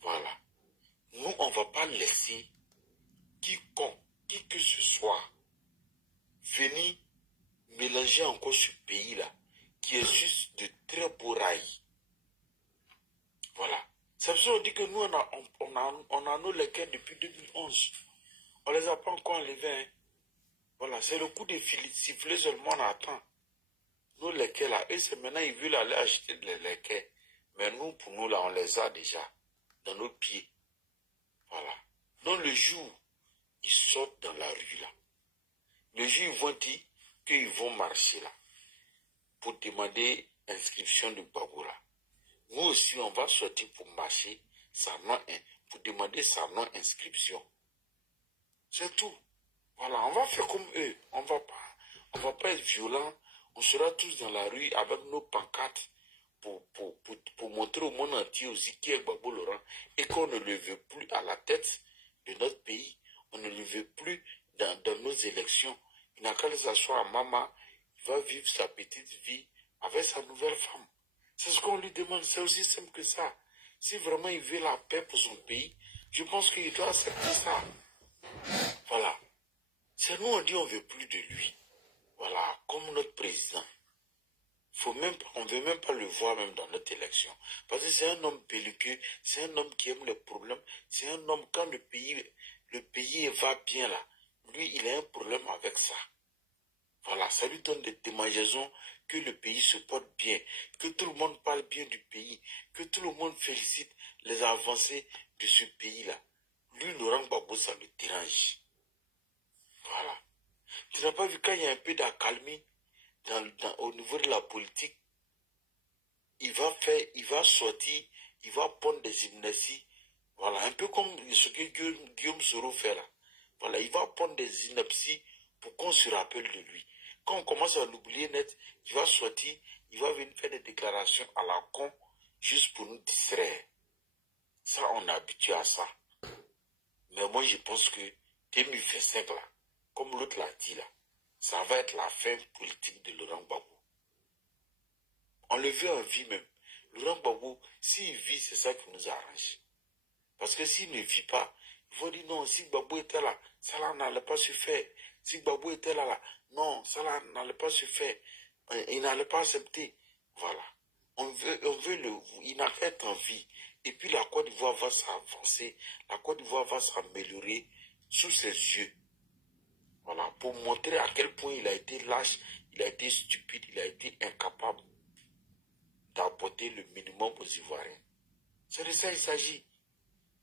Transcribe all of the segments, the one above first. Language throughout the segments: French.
Voilà. Nous, on ne va pas laisser quiconque, qui que ce soit, venir mélanger encore ce pays-là, qui est juste de très beaux rails. Voilà. C'est pour ça qu'on dit que nous, on a nos lequels depuis 2011. On ne les a pas encore enlevés. Hein. Voilà, c'est le coup de siffler seulement, on attend. Nous, lesquels là, et c'est maintenant, ils veulent aller acheter les lesquels. Mais nous, pour nous, là, on les a déjà dans nos pieds. Voilà. Donc, le jour, ils sortent dans la rue, là. Le jour, ils vont dire qu'ils vont marcher, là, pour demander inscription de Baboura. Nous aussi, on va sortir pour marcher, pour demander sa non-inscription. C'est tout. Voilà, on va faire comme eux. On va pas être violent. On sera tous dans la rue avec nos pancartes pour montrer au monde entier aussi qui est Gbagbo Laurent et qu'on ne le veut plus à la tête de notre pays. On ne le veut plus dans nos élections. Il n'a qu'à s'asseoir à Mama. Il va vivre sa petite vie avec sa nouvelle femme. C'est ce qu'on lui demande. C'est aussi simple que ça. Si vraiment il veut la paix pour son pays, je pense qu'il doit accepter ça. Voilà. C'est nous, on dit on ne veut plus de lui. Voilà, comme notre président. On ne veut même pas le voir même dans notre élection. Parce que c'est un homme belliqueux, c'est un homme qui aime les problèmes, c'est un homme, quand le pays va bien là, lui, il a un problème avec ça. Voilà, ça lui donne des démangeaisons que le pays se porte bien, que tout le monde parle bien du pays, que tout le monde félicite les avancées de ce pays-là. Lui, Laurent Gbagbo, ça le dérange. Voilà. Tu n'as pas vu quand il y a un peu d'accalmie au niveau de la politique, il va sortir, il va prendre des inepties. Voilà, un peu comme ce que Guillaume Soro fait là. Voilà, il va prendre des inepties pour qu'on se rappelle de lui. Quand on commence à l'oublier net, il va sortir, il va venir faire des déclarations à la con, juste pour nous distraire. Ça, on est habitué à ça. Mais moi, je pense que 2025 là, comme l'autre l'a dit là, ça va être la fin politique de Laurent Gbagbo. On le veut en vie même. Laurent Gbagbo, s'il vit, c'est ça qui nous arrange. Parce que s'il ne vit pas, il faut dire non, si Gbagbo était là, ça là n'allait pas se faire. Si Gbagbo était là, non, ça là n'allait pas se faire. Il n'allait pas accepter. Voilà. Il n'a qu'à être en vie. Et puis la Côte d'Ivoire va s'avancer. La Côte d'Ivoire va s'améliorer sous ses yeux. Voilà, pour montrer à quel point il a été lâche, il a été stupide, il a été incapable d'apporter le minimum aux Ivoiriens. C'est de ça qu'il s'agit.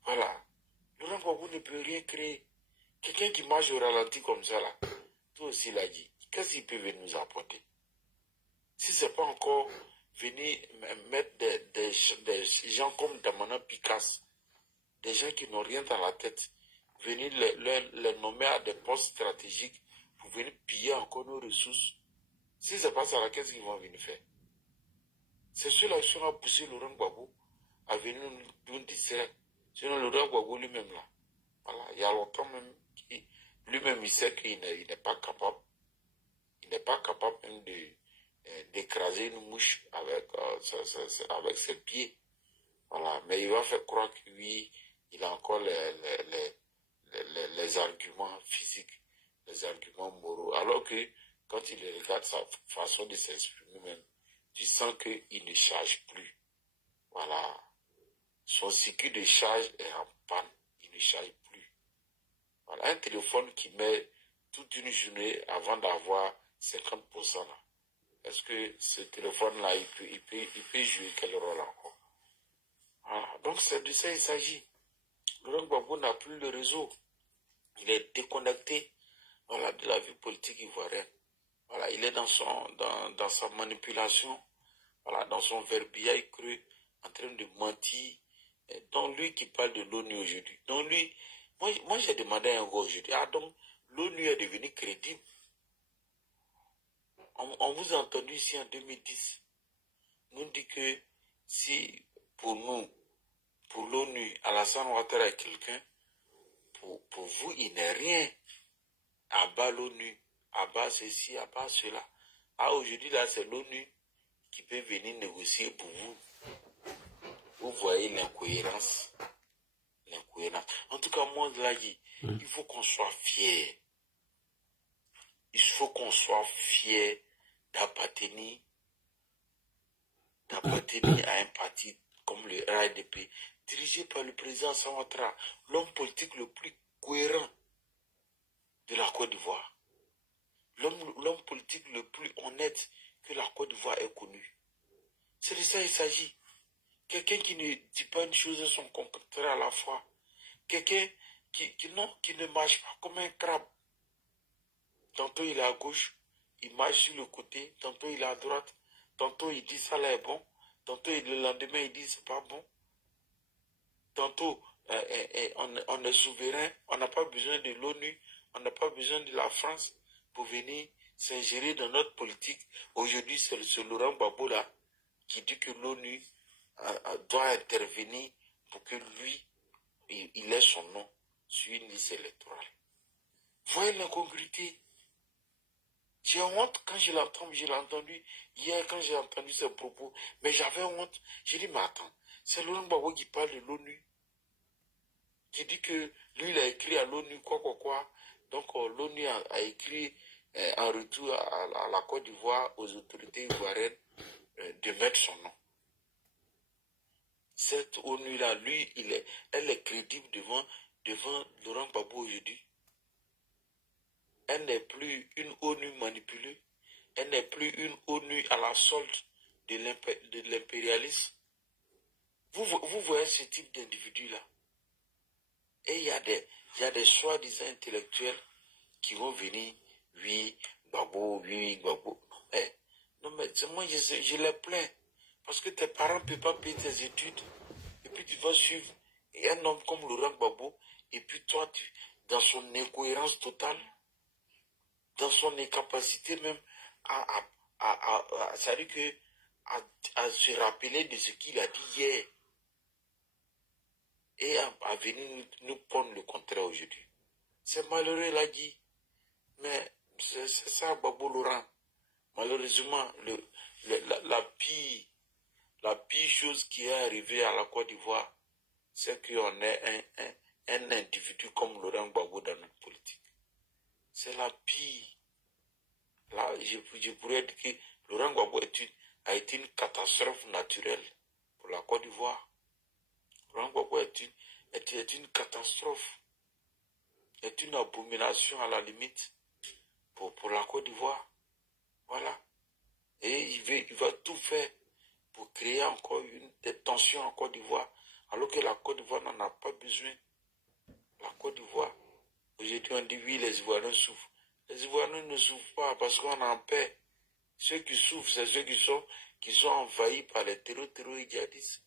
Voilà. Laurent Gbagbo ne peut rien créer. Quelqu'un qui marche au ralenti comme ça, là, toi aussi l'a dit, qu'est-ce qu'il peut venir nous apporter? Si ce n'est pas encore venir mettre des gens comme Damana Picasse, des gens qui n'ont rien dans la tête, venir les nommer à des postes stratégiques pour venir piller encore nos ressources. Si ce n'est pas ça, qu'est-ce qu'ils vont venir faire? C'est ceux-là qui sont poussé Laurent Gbagbo à venir nous distraire. Sinon, Laurent Gbagbo lui-même, là, voilà, il y a longtemps même, lui-même, il sait qu'il n'est pas capable. Il n'est pas capable même d'écraser une mouche avec ses pieds. Voilà, mais il va faire croire que oui, il a encore les arguments physiques, les arguments moraux. Alors que quand il regarde sa façon de s'exprimer même, tu sens qu'il ne charge plus. Voilà. Son cycle de charge est en panne. Il ne charge plus. Voilà. Un téléphone qui met toute une journée avant d'avoir 50% là. Est-ce que ce téléphone-là, il peut jouer quel rôle encore? Voilà. Donc c'est de ça qu'il s'agit. Laurent Gbagbo n'a plus le réseau. Il est déconnecté, voilà, de la vie politique ivoirienne. Voilà, il est dans sa manipulation, voilà, dans son verbiage cru, en train de mentir. Donc lui qui parle de l'ONU aujourd'hui. Donc lui, moi j'ai demandé à un gars aujourd'hui, ah donc l'ONU est devenue crédible. On vous a entendu ici en 2010, nous dit que si pour nous, pour l'ONU, Alassane Ouattara est quelqu'un, pour vous, il n'est rien. À bas l'ONU, à bas ceci, à bas cela. Ah, aujourd'hui, là, c'est l'ONU qui peut venir négocier pour vous. voyez l'incohérence. En tout cas, moi, là, il faut qu'on soit fier. Il faut qu'on soit fier d'appartenir à un parti comme le RADP, dirigé par le président Ouattara, l'homme politique le plus cohérent de la Côte d'Ivoire. L'homme politique le plus honnête que la Côte d'Ivoire ait connu. C'est de ça qu'il s'agit. Quelqu'un qui ne dit pas une chose et son contraire à la fois. Quelqu'un qui ne marche pas comme un crabe. Tantôt il est à gauche, il marche sur le côté, tantôt il est à droite, tantôt il dit ça là est bon, tantôt le lendemain il dit c'est pas bon. Tantôt on est souverain, on n'a pas besoin de l'ONU, on n'a pas besoin de la France pour venir s'ingérer dans notre politique. Aujourd'hui c'est Laurent Gbagbo là qui dit que l'ONU doit intervenir pour que lui, il ait son nom sur une liste électorale. Voyez l'incongruité. J'ai honte quand je l'entends, je l'ai entendu hier quand j'ai entendu ses propos, mais j'avais honte. J'ai dit, mais attends, c'est Laurent Gbagbo qui parle de l'ONU. Qui dit que lui, il a écrit à l'ONU quoi. Donc l'ONU a écrit en retour à la Côte d'Ivoire, aux autorités ivoiriennes, de mettre son nom. Cette ONU-là, lui, elle est crédible devant Laurent Gbagbo aujourd'hui. Elle n'est plus une ONU manipulée. Elle n'est plus une ONU à la solde de l'impérialisme. Vous voyez ce type d'individu-là. Et il y a des soi-disant intellectuels qui vont venir, oui, Gbagbo. Non, mais moi, je les plains. Parce que tes parents ne peuvent pas payer tes études. Et puis tu vas suivre un homme comme Laurent Gbagbo. Et puis toi, dans son incohérence totale, dans son incapacité même c'est-à-dire que à se rappeler de ce qu'il a dit hier et à venir nous prendre le contraire aujourd'hui. C'est malheureux, il a dit, mais c'est ça, Gbagbo Laurent. Malheureusement, la pire chose qui est arrivée à la Côte d'Ivoire, c'est qu'on ait un individu comme Laurent Gbagbo dans notre politique. C'est la pire. Là, je pourrais dire que Laurent Gbagbo a été une catastrophe naturelle pour la Côte d'Ivoire. Laurent Gbagbo est une catastrophe, est une abomination à la limite pour la Côte d'Ivoire. Voilà. Et il va tout faire pour créer encore des tensions en Côte d'Ivoire, alors que la Côte d'Ivoire n'en a pas besoin. La Côte d'Ivoire, aujourd'hui on dit oui, les Ivoiriens souffrent. Les Ivoiriens ne souffrent pas parce qu'on est en paix. Ceux qui souffrent, c'est ceux qui sont envahis par les terroristes djihadistes.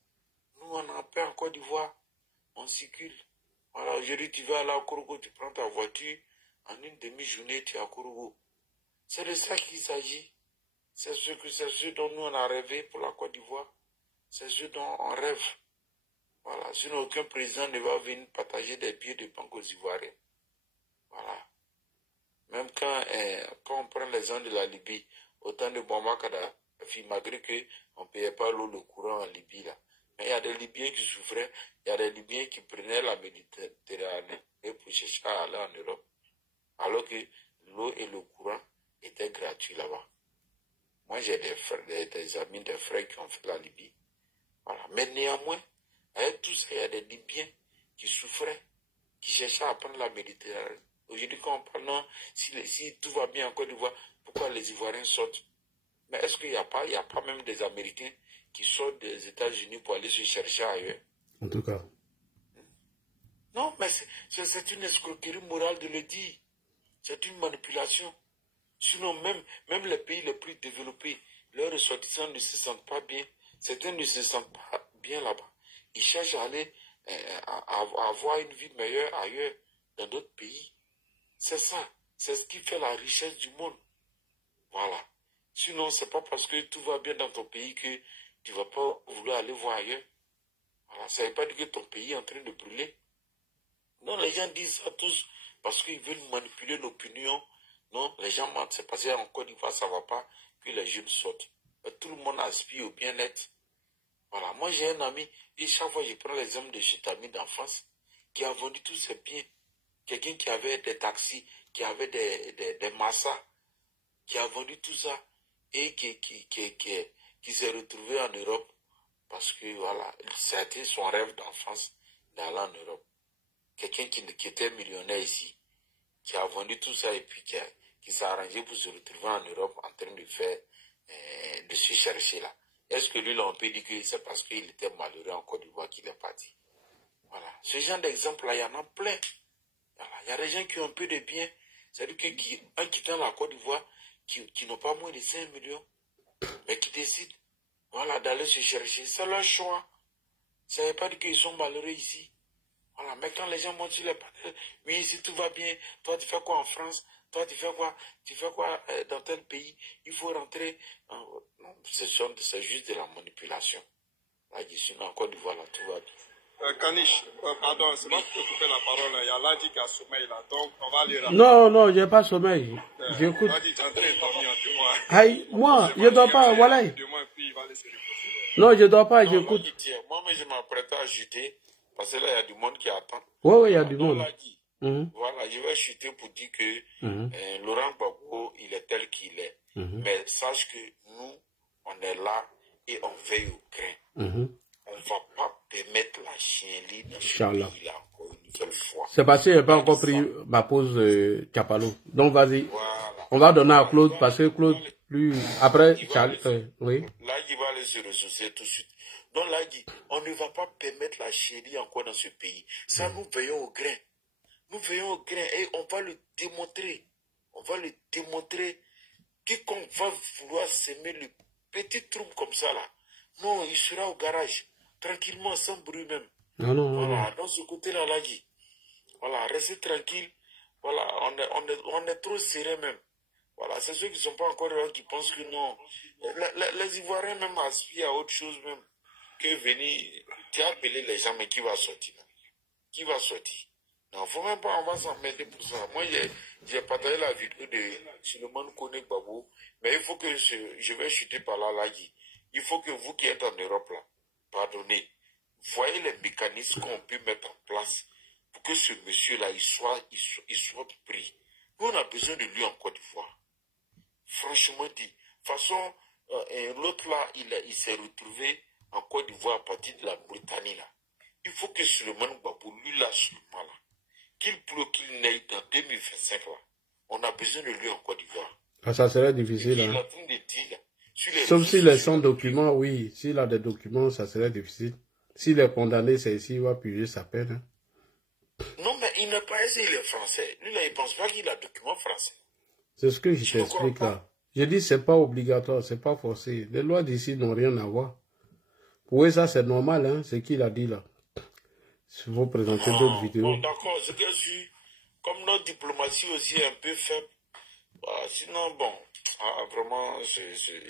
Nous, on est en paix en Côte d'Ivoire. On circule. Voilà, aujourd'hui, tu vas aller à Kourougou, tu prends ta voiture, en une demi-journée, tu es à Kourougou. C'est de ça qu'il s'agit. C'est ce dont nous, on a rêvé pour la Côte d'Ivoire. C'est ce dont on rêve. Voilà, sinon aucun président ne va venir partager des billets de banque aux Ivoiriens. Voilà. Même quand on prend l'exemple de la Libye, autant de Muammar Kadhafi, malgré qu'on ne payait pas l'eau, le courant en Libye, là. Mais il y a des Libyens qui souffraient, il y a des Libyens qui prenaient la Méditerranée et pour chercher à aller en Europe, alors que l'eau et le courant étaient gratuits là-bas. Moi, j'ai des amis, des frères qui ont fait la Libye. Voilà. Mais néanmoins, avec tout ça, il y a des Libyens qui souffraient, qui cherchaient à prendre la Méditerranée. Aujourd'hui, quand on parle, non, si tout va bien en Côte d'Ivoire, pourquoi les Ivoiriens sortent? Mais est-ce qu'il n'y a pas même des Américains qui sortent des États-Unis pour aller se chercher ailleurs? En tout cas. Non, mais c'est une escroquerie morale de le dire. C'est une manipulation. Sinon, même les pays les plus développés, leurs ressortissants ne se sentent pas bien. Certains ne se sentent pas bien là-bas. Ils cherchent à aller à avoir une vie meilleure ailleurs, dans d'autres pays. C'est ça. C'est ce qui fait la richesse du monde. Voilà. Sinon, c'est pas parce que tout va bien dans ton pays que tu vas pas vouloir aller voir ailleurs. Voilà. Ça veut pas dire que ton pays est en train de brûler. Non, les gens disent ça tous parce qu'ils veulent manipuler l'opinion. Non, les gens mentent. C'est parce qu'en Côte d'Ivoire, ça va pas que les jeunes sortent. Tout le monde aspire au bien-être. Voilà, moi j'ai un ami, et chaque fois je prends l'exemple de cet ami d'enfance qui a vendu tous ses biens. Quelqu'un qui avait des taxis, qui avait des massas, qui a vendu tout ça et qui s'est retrouvé en Europe parce que voilà, c'était son rêve d'enfance d'aller en Europe. Quelqu'un qui était millionnaire ici, qui a vendu tout ça et puis qui s'est arrangé pour se retrouver en Europe en train de faire, de se chercher là. Est-ce que lui, on peut dire que c'est parce qu'il était malheureux en Côte d'Ivoire qu'il est parti? Voilà. Ce genre d'exemple-là, il y en a plein. Voilà. Il y a des gens qui ont un peu de bien. C'est-à-dire qu'en quittant la Côte d'Ivoire, qui n'ont pas moins de 5 millions, mais qui décident, voilà, d'aller se chercher. C'est leur choix. Ça ne veut pas dire qu'ils sont malheureux ici. Voilà. Mais quand les gens montent sur les panels, oui, ici tout va bien. Toi, tu fais quoi en France? Toi, tu fais quoi? Tu fais quoi dans tel pays? Il faut rentrer. Non, c'est juste de la manipulation. Là, je suis en Côte d'Ivoire, là, tout va bien. Kanish, pardon, c'est moi qui peux couper la parole. Il y a Ladi qui a sommeil là, donc on va aller rappeler. Non, non, j'ai pas sommeil. J'écoute. Ladi, tu es en train de dormir, dis-moi. Aïe, moi, je dors pas, voilà. Dis-moi, puis il va laisser reposer. Non, je dors pas, j'écoute. Moi, mais je m'apprête à chuter, parce que là, il y a du monde qui attend. Oui, oui, il y a du monde. Ladi, voilà, je vais chuter pour dire que Laurent Gbagbo, il est tel qu'il est. Mais sache que nous, on est là et on veille au grain. On ne va pas permettre la chienlit dans ce pays-là encore une seule fois. C'est parce que je n'ai pas encore pris ma pause Chapalo. Donc vas-y. Voilà. On va donner à Claude parce que Claude, lui, après, oui. Là, il va aller se ressourcer tout de suite. Donc là, il dit, on ne va pas permettre la chienlit encore dans ce pays. Ça, nous veillons au grain. Nous veillons au grain et on va le démontrer. On va le démontrer. Quiconque va vouloir s'aimer le petit trouble comme ça là, non, il sera au garage. Tranquillement, sans bruit même. Non, non, voilà, dans ce côté-là, là, voilà, restez tranquille. Voilà, on est trop serré même. Voilà, c'est ceux qui ne sont pas encore là qui pensent que non. Les Ivoiriens même aspirent à autre chose même que venir. Tu as appelé les gens, mais qui va sortir là? Qui va sortir? Non, faut même pas, on va s'en mettre pour ça. Moi, j'ai partagé la vidéo de Suleiman Kone Gbagbo, mais il faut que je vais chuter par là, il faut que vous qui êtes en Europe là, pardonnez, voyez les mécanismes qu'on peut mettre en place pour que ce monsieur-là, il soit pris. Nous, on a besoin de lui en Côte d'Ivoire. Franchement dit. De toute façon, l'autre là, il s'est retrouvé en Côte d'Ivoire à partir de la Mauritanie là. Il faut que Suleiman Gbagbo lui lâche le mal là. Qu'il pleut, qu'il neige dans 2025 là. On a besoin de lui en Côte d'Ivoire. Ah, ça serait difficile. Hein. Sauf s'il est sans documents, oui. S'il a des documents, ça serait difficile. S'il est condamné, c'est ici, il va purger sa peine. Hein. Non, mais il n'est pas aisé, il est français. Lui, là, il ne pense pas qu'il a document français. C'est ce que je t'explique là. Je dis, c'est pas obligatoire, c'est pas forcé. Les lois d'ici n'ont rien à voir. Pour eux, ça, c'est normal, hein, ce qu'il a dit là. Il faut présenter d'autres vidéos. Bon, d'accord, c'est que comme notre diplomatie aussi est un peu faible, bah, sinon, bon, vraiment,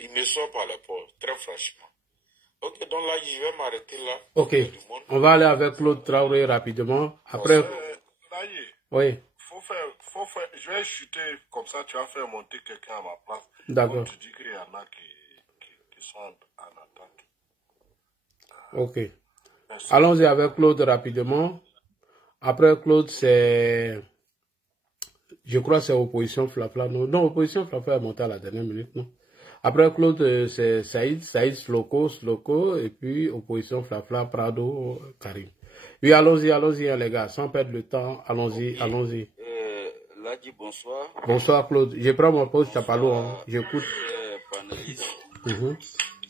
il me sort par la porte, très franchement. Ok, donc là, je vais m'arrêter là. Ok, on va aller avec Claude Traoré rapidement. Après, oui. Faut faire, je vais chuter, comme ça tu vas faire monter quelqu'un à ma place. D'accord. Tu dis qu'il y en a qui sont en attente. Ok. Allons-y avec Claude rapidement. Après Claude, c'est... Je crois que c'est opposition Flafla. Non, opposition Flafla est montée à la dernière minute, non. Après Claude, c'est Saïd Sloko, et puis opposition Flafla, Prado, Karim. Oui, allons-y, les gars, sans perdre le temps, allons-y, okay. Allons-y. Ladi, bonsoir. Bonsoir Claude. Je prends mon poste Chapalo, hein. J'écoute. Panélistes,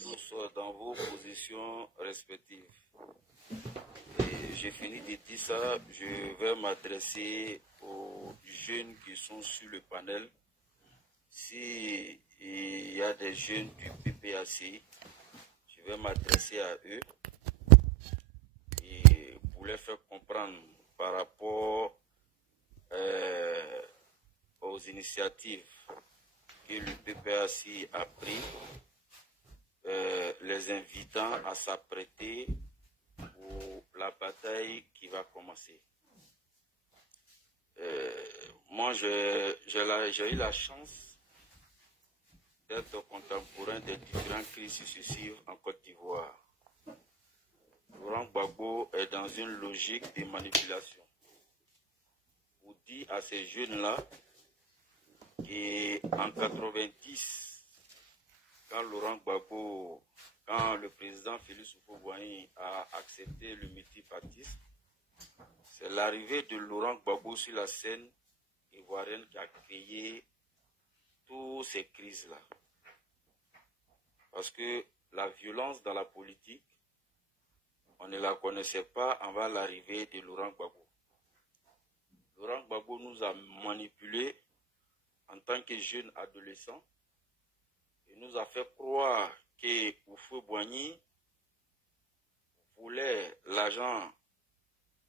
bonsoir dans vos positions respectives. J'ai fini de dire ça, je vais m'adresser aux jeunes qui sont sur le panel. S'il y a des jeunes du PPAC, je vais m'adresser à eux et pour les faire comprendre par rapport aux initiatives que le PPAC a pris, les invitant à s'apprêter pour la bataille qui va commencer. Moi, j'ai eu la chance d'être contemporain des différentes crises successives en Côte d'Ivoire. est dans une logique de manipulation. Vous dites à ces jeunes-là qu'en 90, quand le président Félix Houphouët-Boigny a accepté le multipartisme, c'est l'arrivée de Laurent Gbagbo sur la scène ivoirienne qui a créé toutes ces crises-là. Parce que la violence dans la politique, on ne la connaissait pas avant l'arrivée de Laurent Gbagbo. Laurent Gbagbo nous a manipulés en tant que jeunes adolescents. Il nous a fait croire que Houphouët-Boigny voulait l'argent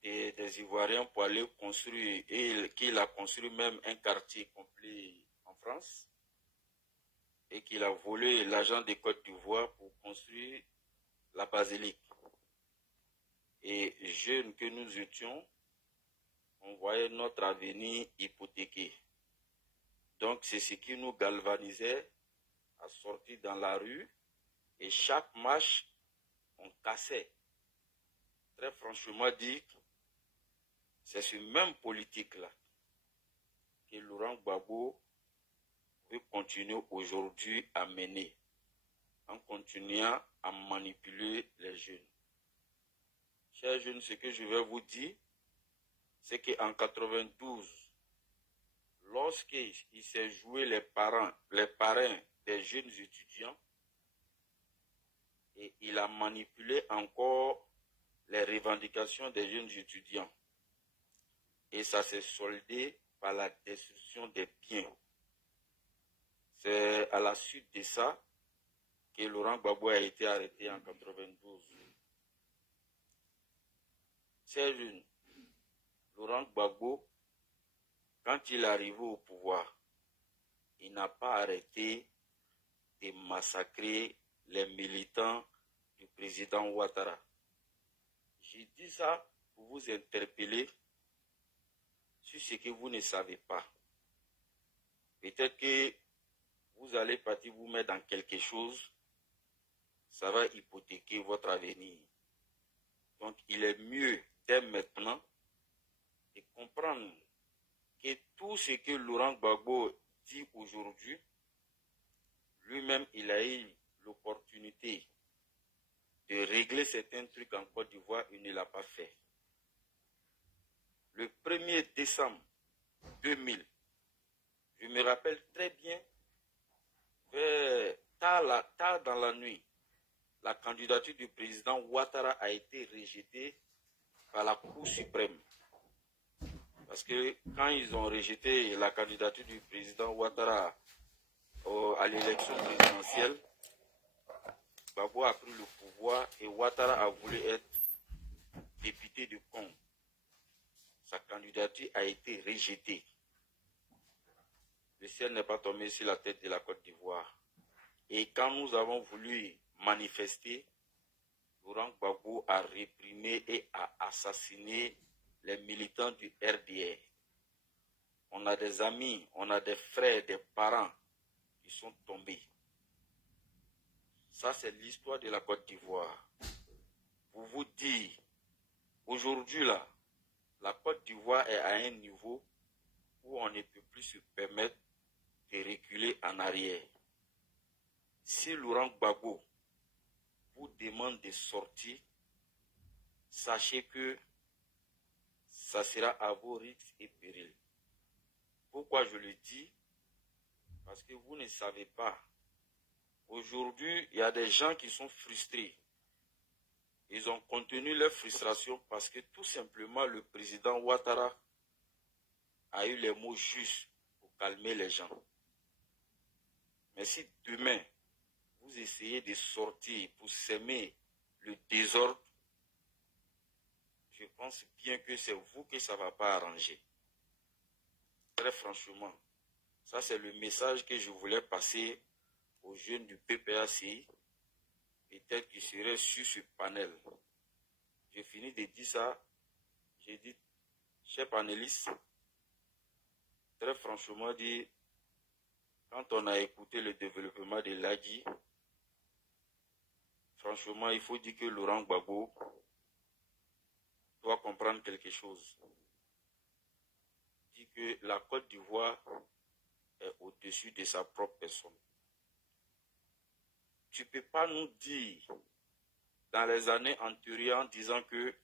des Ivoiriens pour aller construire, et qu'il a construit même un quartier complet en France, et qu'il a volé l'argent des Côtes d'Ivoire pour construire la basilique. Et jeunes que nous étions, on voyait notre avenir hypothéqué. Donc c'est ce qui nous galvanisait à sortir dans la rue, et chaque marche, on cassait. Très franchement dit, c'est ce même politique-là que Laurent Gbagbo veut continuer aujourd'hui à mener, en continuant à manipuler les jeunes. Chers jeunes, ce que je vais vous dire, c'est qu'en 92, lorsqu'il s'est joué les parrains des jeunes étudiants, et il a manipulé encore les revendications des jeunes étudiants. Et ça s'est soldé par la destruction des biens. C'est à la suite de ça que Laurent Gbagbo a été arrêté en 92. C'est jeune. Laurent Gbagbo, quand il est arrivé au pouvoir, il n'a pas arrêté de massacrer les militants du président Ouattara. J'ai dit ça pour vous interpeller sur ce que vous ne savez pas. Peut-être que vous allez partir vous mettre dans quelque chose, ça va hypothéquer votre avenir. Donc il est mieux dès maintenant de comprendre que tout ce que Laurent Gbagbo dit aujourd'hui, lui-même il a eu l'opportunité de régler certains trucs en Côte d'Ivoire, il ne l'a pas fait. Le 1er décembre 2000, je me rappelle très bien, tard dans la nuit, la candidature du président Ouattara a été rejetée par la Cour suprême. Parce que quand ils ont rejeté la candidature du président Ouattara à l'élection présidentielle, Gbagbo a pris le pouvoir et Ouattara a voulu être député de Congo. Sa candidature a été rejetée. Le ciel n'est pas tombé sur la tête de la Côte d'Ivoire. Et quand nous avons voulu manifester, Laurent Gbagbo a réprimé et a assassiné les militants du RDR. On a des amis, on a des frères, des parents qui sont tombés. Ça, c'est l'histoire de la Côte d'Ivoire. Pour vous dire, aujourd'hui là, la Côte d'Ivoire est à un niveau où on ne peut plus se permettre de reculer en arrière. Si Laurent Gbagbo vous demande de sortir, sachez que ça sera à vos risques et périls. Pourquoi je le dis? Parce que vous ne savez pas. Aujourd'hui, il y a des gens qui sont frustrés. Ils ont contenu leur frustration parce que tout simplement le président Ouattara a eu les mots justes pour calmer les gens. Mais si demain, vous essayez de sortir pour s'aimer le désordre, je pense bien que c'est vous que ça ne va pas arranger. Très franchement, ça c'est le message que je voulais passer aux jeunes du PPACI, peut-être qui seraient sur ce panel. J'ai fini de dire ça. J'ai dit, chers panélistes, très franchement dit, quand on a écouté le développement de l'ADI, franchement, il faut dire que Laurent Gbagbo quelque chose. Dit que la Côte d'Ivoire est au-dessus de sa propre personne. Tu ne peux pas nous dire, dans les années antérieures, en disant que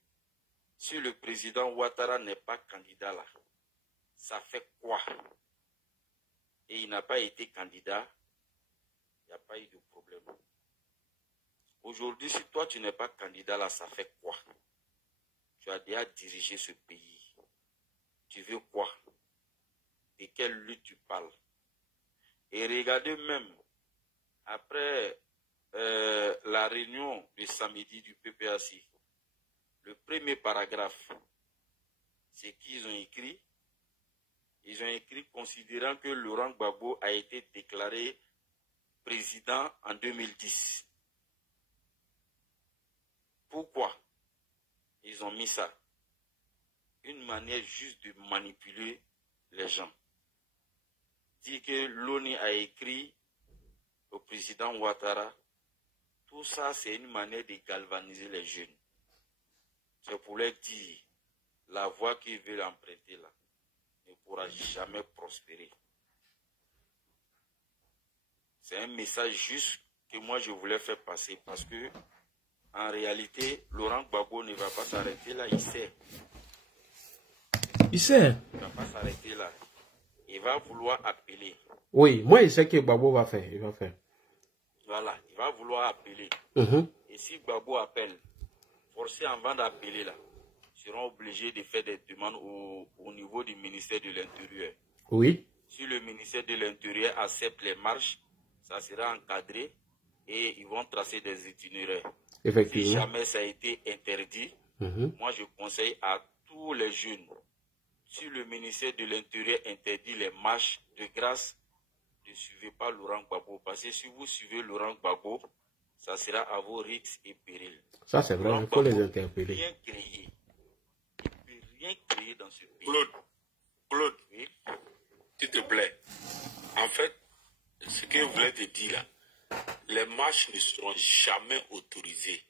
si le président Ouattara n'est pas candidat là, ça fait quoi? Et il n'a pas été candidat, il n'y a pas eu de problème. Aujourd'hui, si toi tu n'es pas candidat là, ça fait quoi? Tu as déjà dirigé ce pays. Tu veux quoi? De quelle lutte tu parles? Et regardez même, après la réunion de samedi du PPAC, le premier paragraphe, c'est qu'ils ont écrit. Ils ont écrit considérant que Laurent Gbagbo a été déclaré président en 2010. Pourquoi ils ont mis ça? Une manière juste de manipuler les gens. Dit que l'ONU a écrit au président Ouattara. Tout ça, c'est une manière de galvaniser les jeunes. C'est pour leur dire, la voie qu'ils veulent emprunter là ne pourra jamais prospérer. C'est un message juste que moi je voulais faire passer parce que en réalité, Laurent Gbagbo ne va pas s'arrêter là, il sait. Il sait. Il ne va pas s'arrêter là. Il va vouloir appeler. Oui, moi il sait que Gbagbo va faire. Il va faire. Voilà, il va vouloir appeler. Et si Gbagbo appelle, forcé avant d'appeler là, seront obligés de faire des demandes au niveau du ministère de l'Intérieur. Oui. Si le ministère de l'Intérieur accepte les marches, ça sera encadré et ils vont tracer des itinéraires. Effectivement. Si jamais ça a été interdit, moi je conseille à tous les jeunes, si le ministère de l'Intérieur interdit les marches, de grâce, ne suivez pas Laurent Gbagbo. Parce que si vous suivez Laurent Gbagbo, ça sera à vos risques et périls. Ça c'est vrai, il faut les interpeller. Rien créer. Il ne peut rien créer dans ce pays. Claude, Oui. s'il te plaît. En fait, ce que je voulais te dire là, les marches ne seront jamais autorisées.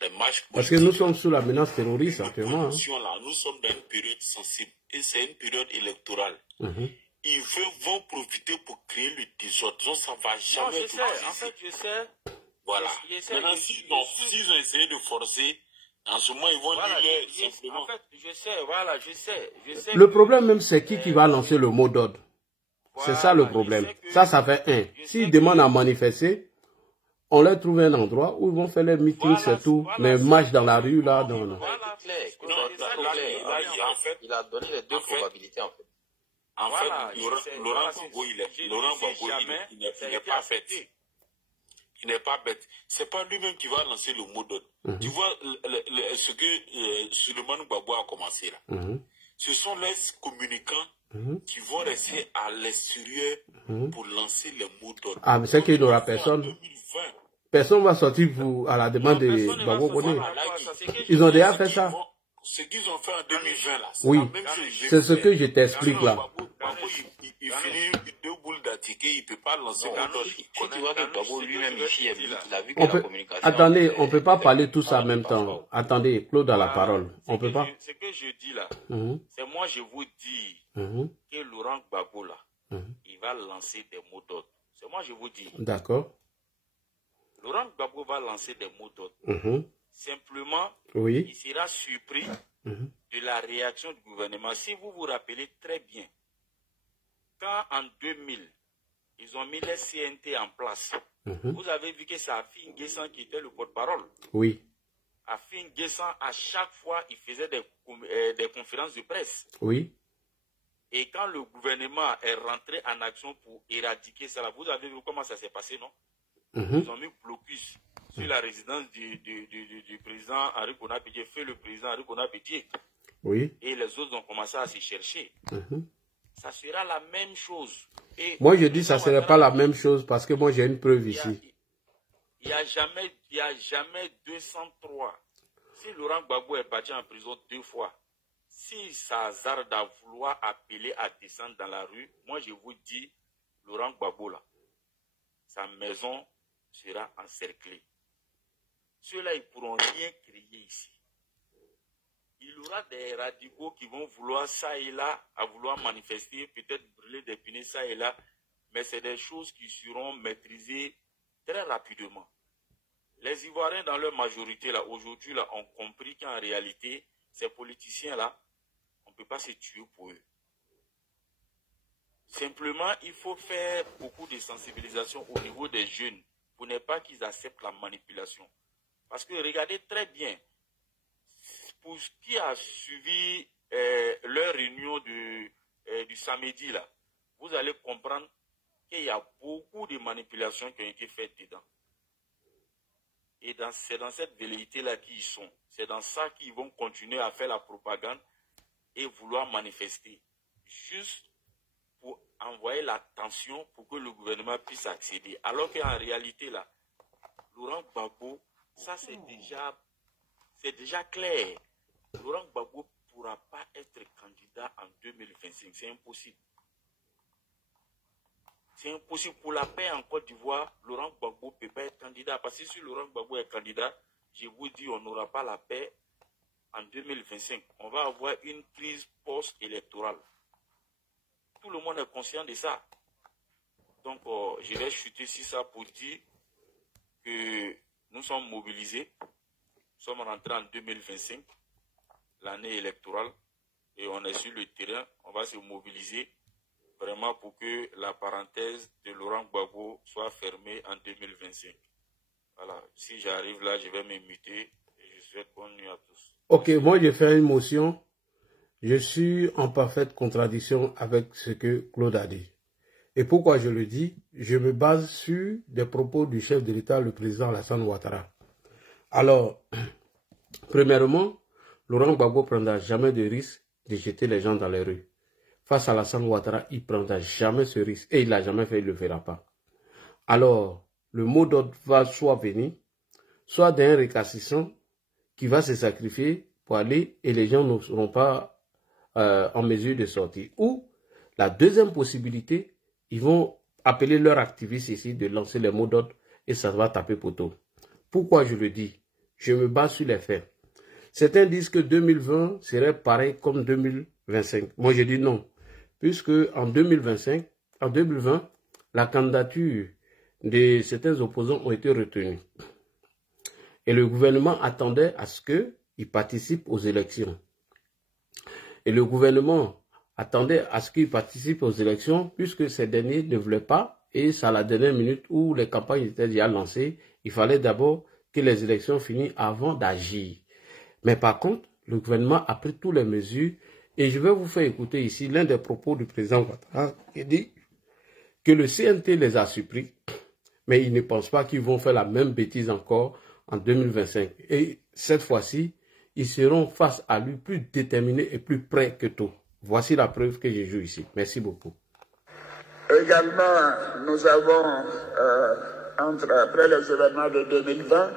Les marches parce que nous sommes sous la menace terroriste actuellement. Là, nous sommes dans une période sensible et c'est une période électorale. Ils vont profiter pour créer le désordre. Donc ça ne va jamais Non, je sais. En fait, je sais. Voilà. Je sais, maintenant, s'ils ont essayé de forcer, en ce moment, ils vont dire simplement. En fait, je sais, voilà, je sais. Le problème même, c'est qui va lancer le mot d'ordre. Voilà, c'est ça le problème. Ça fait un. S'ils demandent à manifester, on leur trouve un endroit où ils vont faire leurs meetings, c'est tout. Mais marche dans la rue, là, non. Voilà, clair. Il a donné les deux probabilités, en fait. En fait, Laurent Gbagbo, il n'est pas bête. Il n'est pas bête. C'est pas lui-même qui va lancer le mot d'ordre. Tu vois, ce que Souleymane Gbagbo a commencé là. Ce sont les communicants qui vont rester à l'extérieur pour lancer les mots d'ordre. Ah, mais c'est qu'il n'y aura personne. Personne ne va sortir à la demande de Gbagbo. Ils ont déjà fait ça. Ce qu'ils ont fait en 2020 là. Oui, c'est ce que je t'explique là. Il finit deux boules d'attiqué, il ne peut pas lancer un autre. Si tu vois que Gbagbo lui-même ici, il a vu que la communication... Attendez, on ne peut pas parler tous en même temps. Attendez, Claude a la parole. On peut pas. Ce que je dis là, c'est moi je vous dis que Laurent Gbagbo là, il va lancer des mots d'ordre. C'est moi je vous dis. D'accord. Laurent Gbagbo va lancer des mots d'ordre. Simplement, il sera surpris de la réaction du gouvernement. Si vous vous rappelez très bien, quand en 2000, ils ont mis les CNT en place, vous avez vu que c'est Afin Guessan qui était le porte-parole. Oui. Afin Guessan, à chaque fois, il faisait des conférences de presse. Oui. Et quand le gouvernement est rentré en action pour éradiquer ça, vous avez vu comment ça s'est passé, non? Ils ont mis blocus sur la résidence du président Henri Konan Bédié, fait le président Henri Konan Bédié. Oui. Et les autres ont commencé à se chercher. Ça sera la même chose. Et moi, je dis que ça ne serait pas la même chose parce que moi, j'ai une preuve ici. Il n'y a jamais 203. Si Laurent Gbagbo est parti en prison 2 fois, si ça hasarde à vouloir appeler à descendre dans la rue, moi, je vous dis, Laurent Gbagbo, là, sa maison sera encerclée. Ceux-là, ils ne pourront rien créer ici. Il aura des radicaux qui vont vouloir ça et là, à vouloir manifester, peut-être brûler des pneus ça et là, mais c'est des choses qui seront maîtrisées très rapidement. Les Ivoiriens, dans leur majorité, là, aujourd'hui, là, ont compris qu'en réalité, ces politiciens-là, on ne peut pas se tuer pour eux. Simplement, il faut faire beaucoup de sensibilisation au niveau des jeunes pour ne pas qu'ils acceptent la manipulation. Parce que regardez très bien, pour ce qui a suivi leur réunion du samedi, là, vous allez comprendre qu'il y a beaucoup de manipulations qui ont été faites dedans. Et c'est dans cette velléité-là qu'ils sont. C'est dans ça qu'ils vont continuer à faire la propagande et vouloir manifester. Juste pour envoyer la tension pour que le gouvernement puisse accéder. Alors qu'en réalité, là, Laurent Gbagbo, ça c'est déjà clair. Laurent Gbagbo ne pourra pas être candidat en 2025. C'est impossible. C'est impossible. Pour la paix en Côte d'Ivoire, Laurent Gbagbo ne peut pas être candidat. Parce que si Laurent Gbagbo est candidat, je vous dis, on n'aura pas la paix en 2025. On va avoir une crise post-électorale. Tout le monde est conscient de ça. Donc, je vais chuter sur ça pour dire que nous sommes mobilisés. Nous sommes rentrés en 2025, l'année électorale, et on est sur le terrain. On va se mobiliser vraiment pour que la parenthèse de Laurent Gbagbo soit fermée en 2025. Voilà. Si j'arrive là, je vais me muter et je souhaite bonne nuit à tous. Ok, moi j'ai fait une motion. Je suis en parfaite contradiction avec ce que Claude a dit. Et pourquoi je le dis? Je me base sur des propos du chef de l'État, le président Alassane Ouattara. Alors, premièrement, Laurent Gbagbo ne prendra jamais de risque de jeter les gens dans les rues. Face à Alassane Ouattara, il ne prendra jamais ce risque. Et il ne l'a jamais fait, il ne le fera pas. Alors, le mot d'ordre va soit venir, soit d'un récalcitrant qui va se sacrifier pour aller et les gens ne seront pas en mesure de sortir. Ou, la deuxième possibilité, ils vont appeler leurs activistes ici de lancer les mots d'ordre et ça va taper poteau. Pourquoi je le dis? Je me base sur les faits. Certains disent que 2020 serait pareil comme 2025. Moi, je dis non. Puisque en 2020, la candidature de certains opposants ont été retenus. Et le gouvernement attendait à ce qu'ils participent aux élections. Et le gouvernement attendait à ce qu'ils participent aux élections puisque ces derniers ne voulaient pas. Et c'est à la dernière minute où les campagnes étaient déjà lancées. Il fallait d'abord que les élections finissent avant d'agir. Mais par contre, le gouvernement a pris toutes les mesures. Et je vais vous faire écouter ici l'un des propos du président Ouattara qui dit que le CNT les a surpris. Mais il ne pense pas qu'ils vont faire la même bêtise encore en 2025. Et cette fois-ci, ils seront face à lui plus déterminés et plus prêts que tout. Voici la preuve que je joue ici. Merci beaucoup. Également, nous avons, après les événements de 2020,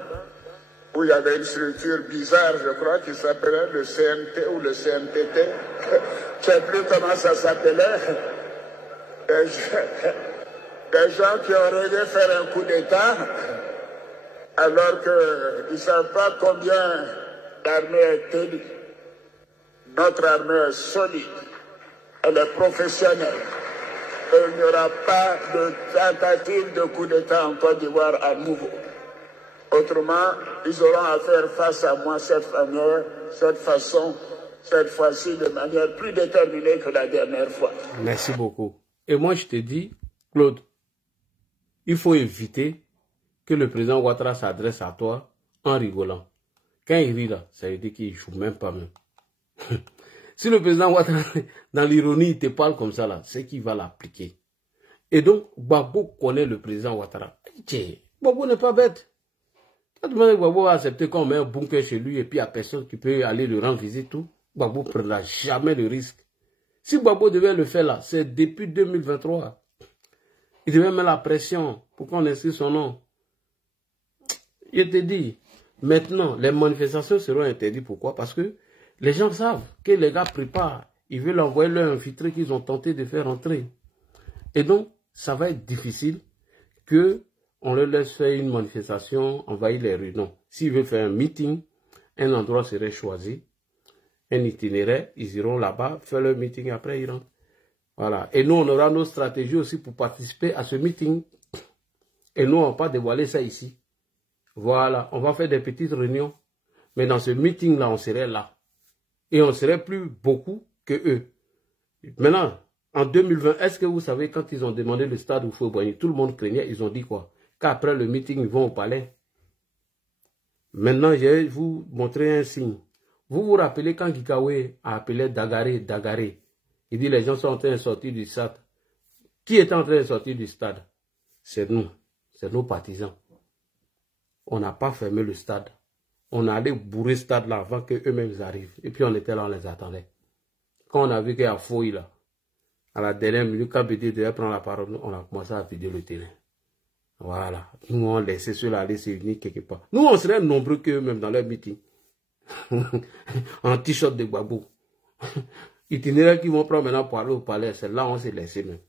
où il y avait une structure bizarre, je crois, qui s'appelait le CNT ou le CNTT. Je ne sais plus comment ça s'appelait. Des gens qui ont rêvé faire un coup d'État, alors qu'ils ne savent pas combien l'armée est tenue. Notre armée est solide, elle est professionnelle. Et il n'y aura pas de tentative de coup d'État en Côte d'Ivoire à nouveau. Autrement, ils auront à faire face à moi cette fois-ci de manière plus déterminée que la dernière fois. Merci beaucoup. Et moi, je te dis, Claude, il faut éviter que le président Ouattara s'adresse à toi en rigolant. Quand il rit là, ça veut dire qu'il ne joue même pas même. Si le président Ouattara, dans l'ironie, il te parle comme ça là, c'est qu'il va l'appliquer. Et donc, Gbagbo connaît le président Ouattara. Gbagbo n'est pas bête. Quand Gbagbo a accepté qu'on met un bunker chez lui et puis il n'y a personne qui peut aller le rendre visite, tout, Gbagbo ne prendra jamais le risque. Si Gbagbo devait le faire là, c'est depuis 2023. Il devait mettre la pression pour qu'on inscrive son nom. Je te dis, maintenant, les manifestations seront interdites. Pourquoi? Parce que les gens savent que les gars préparent. Ils veulent envoyer leur infiltré qu'ils ont tenté de faire entrer. Et donc, ça va être difficile qu'on leur laisse faire une manifestation, envahir les rues. Non. S'ils veulent faire un meeting, un endroit serait choisi. un itinéraire, ils iront là-bas, faire leur meeting, après ils rentrent. Voilà. Et nous, on aura nos stratégies aussi pour participer à ce meeting. Et nous, on ne va pas dévoiler ça ici. Voilà. On va faire des petites réunions. Mais dans ce meeting-là, on serait là. Et on serait plus beaucoup que eux. Maintenant, en 2020, est-ce que vous savez, quand ils ont demandé le stade où Houphouët-Boigny, tout le monde craignait, ils ont dit quoi? Qu'après le meeting, ils vont au palais. Maintenant, je vais vous montrer un signe. Vous vous rappelez quand Gikawe a appelé Dagaré. Il dit les gens sont en train de sortir du stade. Qui est en train de sortir du stade? C'est nous. C'est nos partisans. On n'a pas fermé le stade. On allait bourrer ce stade là avant qu'eux-mêmes arrivent. Et puis on était là, on les attendait. Quand on a vu qu'il y a fouille là, à la dernière minute, quand Bédé devait prendre la parole, on a commencé à vider le terrain. Voilà. Nous, on laissait ceux-là aller se réunir quelque part. Nous, on serait nombreux qu'eux-mêmes dans leur meeting. En t-shirt de Gbagbo. Itinéraire qu'ils vont prendre maintenant pour aller au palais, c'est là où on s'est laissé même.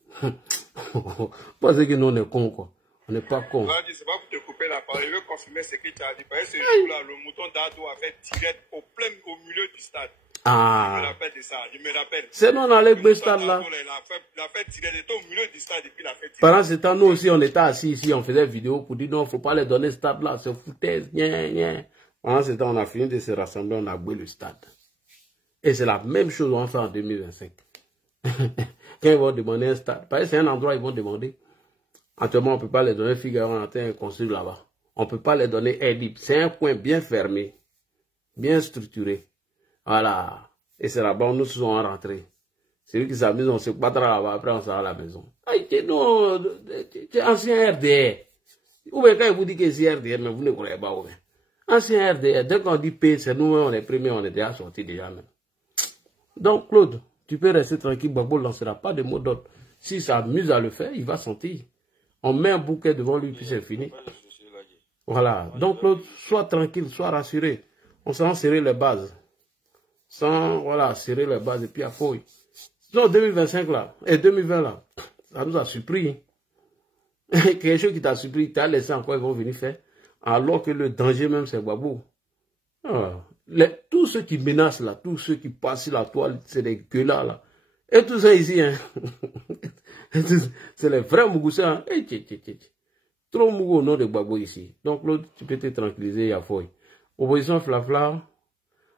Parce que nous, on est cons, quoi. On n'est pas cons. C'est pas pour te couper la parole. Je veux confirmer ce que tu as dit. Parce que ce jour-là, le mouton d'Ado a fait direct au milieu du stade. Ah. Je me rappelle de ça. Je me rappelle. C'est nous, on allait au stade là. Il a fait direct. Il était au milieu du stade et puis il a fait direct. Pendant ce temps, nous aussi, on était assis ici, on faisait vidéo pour dire non, il ne faut pas les donner ce stade là, c'est foutaise. Pendant ce temps, on a fini de se rassembler, on a boué le stade. Et c'est la même chose qu'on fait en 2025. Quand ils vont demander un stade, parce que c'est un endroit où ils vont demander. Actuellement, on ne peut pas les donner Figaro, on a un construit là-bas. On ne peut pas les donner air libre. C'est un coin bien fermé, bien structuré. Voilà. Et c'est là-bas où nous sommes rentrés. C'est lui qui s'amuse, on se battra là-bas, après on sera à la maison. C'est ancien RDR. Ou bien quand il vous dit que c'est RDR, mais vous ne connaissez pas. Ancien RDR, dès qu'on dit P, c'est nous, on est premiers, on est déjà sortis déjà même. Donc Claude, tu peux rester tranquille, Gbagbo ne lancera pas de mots d'ordre. S'il s'amuse à le faire, il va sentir. On met un bouquet devant lui, puis c'est fini. Voilà. Donc Claude, sois tranquille, sois rassuré. On s'en serrer les bases. Sans, voilà, serrer les bases et puis à fouille. Non, 2025 là, et 2020 là, ça nous a surpris. Quelque chose qui t'a surpris, t'as laissé encore, ils vont venir faire. Alors que le danger même, c'est Gbagbo. Tous ceux qui menacent là, tous ceux qui passent sur la toile, c'est des gueulards là. Et tout ça ici, hein. C'est les vrais Mougoussins. Hein. Trop Mougou au nom de Gbagbo ici. Donc l'autre, tu peux te tranquilliser, il y a fouille. Opposition Flafla,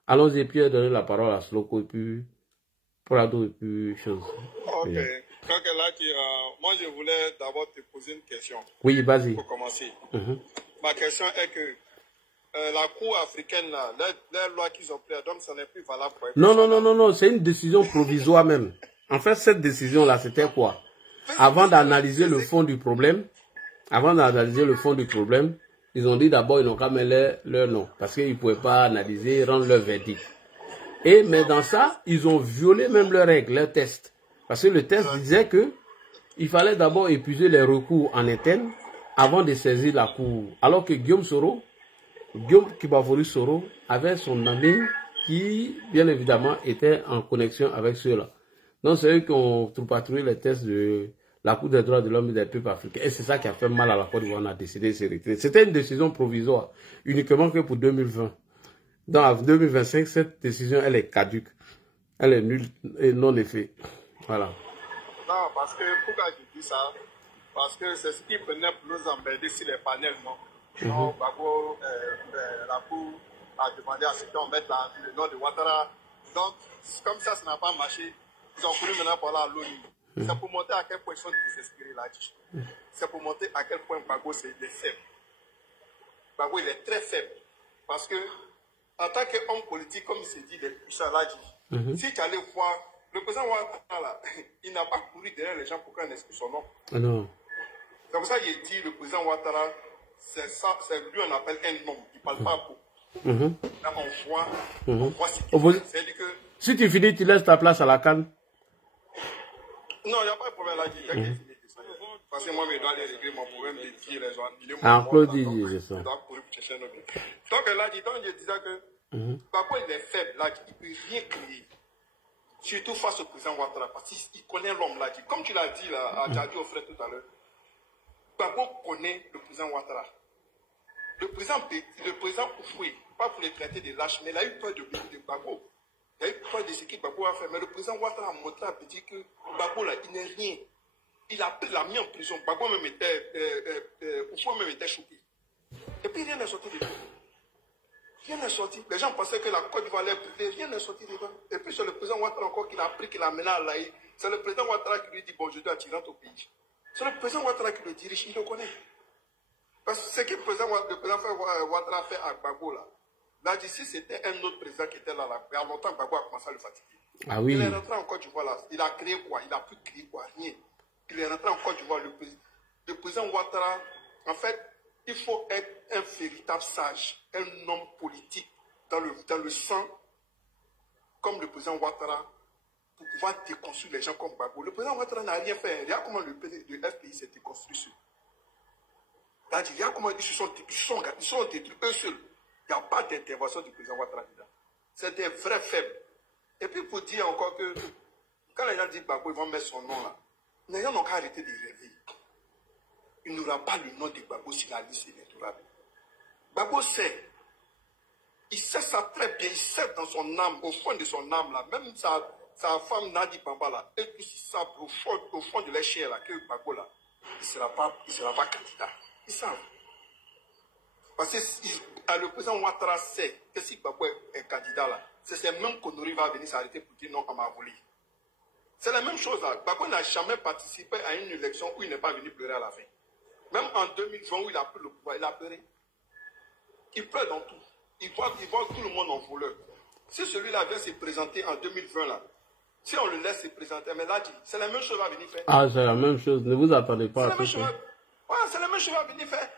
allons-y, Pierre, donner la parole à Sloko et puis Prado et puis chose. Ok. Donc là, moi je voulais d'abord te poser une question. Oui, vas-y. Pour commencer. Ma question est que la Cour africaine, là, les lois qu'ils ont prises, donc ça n'est plus valable pour eux. Non, c'est une décision provisoire même. En fait, cette décision-là, c'était quoi? Avant d'analyser le fond du problème, ils ont dit d'abord, ils n'ont qu'à mettre leur nom, parce qu'ils ne pouvaient pas analyser, rendre leur verdict. Mais dans ça, ils ont violé même leurs règles, leurs tests. Parce que le test disait que il fallait d'abord épuiser les recours en interne avant de saisir la Cour. Alors que Guillaume Kibafory Soro avait son ami qui, bien évidemment, était en connexion avec ceux-là. Donc, c'est eux qui ont patrouillé les tests de la Cour des droits de l'homme et des peuples africains. Et c'est ça qui a fait mal à la Côte d'Ivoire. On a décidé de se retirer. C'était une décision provisoire, uniquement que pour 2020. Dans 2025, cette décision, elle est caduque. Elle est nulle et non effet. Voilà. Non, parce que, pourquoi je dis ça? Parce que c'est ce qui prenait pour nous emmerder sur les panels, non? Donc, Gbagbo, la Cour a demandé à ce qu'on mette le nom de Ouattara. Donc, comme ça n'a pas marché, ils ont voulu maintenant parler à l'ONU. C'est pour montrer à quel point ils sont désespérés là-dessus. C'est pour montrer à quel point Gbagbo c'est faible. Gbagbo il est très faible. Parce que, en tant qu'homme politique, comme il s'est dit, les puissants là dit, si tu allais voir, le président Ouattara là, il n'a pas couru derrière les gens pour qu'on excuse son nom. Non. C'est pour ça qu'il dit, le président Ouattara, c'est lui on appelle un homme, il ne parle pas beaucoup. Là on voit ce qu'il fait. C'est-à-dire que... Si tu finis, tu laisses ta place à la canne. Non, il n'y a pas de problème là. Parce que moi, je dois aller régler mon problème de dire les gens. Claude dit ça. Je dois courir pour chercher un autre. Donc là, je disais que Gbagbo il est faible là, il ne peut rien créer. Surtout face au président Ouattara, parce qu'il connaît l'homme là. Comme tu l'as dit là, tu as dit au frère tout à l'heure, Gbagbo connaît le président Ouattara. Le président Oufoué, pas pour les traiter de lâches, mais il a eu peur de Gbagbo. Il y a eu pas de ce que Gbagbo a fait. Mais le président Ouattara a montré à petit que Gbagbo, là, il n'est rien. Il l'a mis en prison. Gbagbo même était, au fond même était choqué. Et puis rien n'est sorti de tout. Rien n'est sorti. Les gens pensaient que la Côte d'Ivoire allait brûler. Rien n'est sorti dedans. Et puis c'est le président Ouattara encore qui l'a pris, qui l'a mené à l'Aïe. C'est le président Ouattara qui lui dit, bon, je dois tirer au pays. C'est le président Ouattara qui le dirige, il le connaît. Parce que ce que le président Ouattara a fait à Gbagbo, là, là, d'ici, c'était un autre président qui était là, il y a longtemps que Gbagbo a commencé à le fatiguer. Ah oui. Il est rentré en Côte d'Ivoire, là, il a créé quoi? Il a pu créer quoi? Rien. Il est rentré en Côte d'Ivoire, le président Ouattara, en fait, il faut être un véritable sage, un homme politique dans le sang, comme le président Ouattara, pour pouvoir déconstruire les gens comme Gbagbo. Le président Ouattara n'a rien fait. Regarde comment le FPI s'est déconstruit seul. Regarde comment ils se sont détruits eux seuls. Il n'y a pas d'intervention du président Ouattara dedans. C'est des vrais faibles. Et puis pour dire encore que quand les gens disent Gbagbo, ils vont mettre son nom là. Les gens n'ont qu'à arrêter de rêver. Il n'aura pas le nom de Gbagbo sur la liste électorale. Gbagbo sait. Il sait ça très bien. Il sait dans son âme, au fond de son âme là, même sa femme Nadi Bamba là, et puis ça au fond de l'échelle là, que Gbagbo là, il ne sera pas candidat. Ils savent. Parce que le président Ouattara sait que si Gbagbo est candidat là, c'est ces mêmes conneries va venir s'arrêter pour dire non, on m'a volé. C'est la même chose là. Gbagbo n'a jamais participé à une élection où il n'est pas venu pleurer à la fin. Même en 2020 où il a pris le pouvoir, il a pleuré. Il pleure dans tout. Il voit tout le monde en voleur. Si celui-là vient se présenter en 2020 là, si on le laisse se présenter, mais là, c'est la même chose à venir faire. Ah, c'est la même chose. Ne vous attendez pas à tout ça. C'est la même chose à venir faire.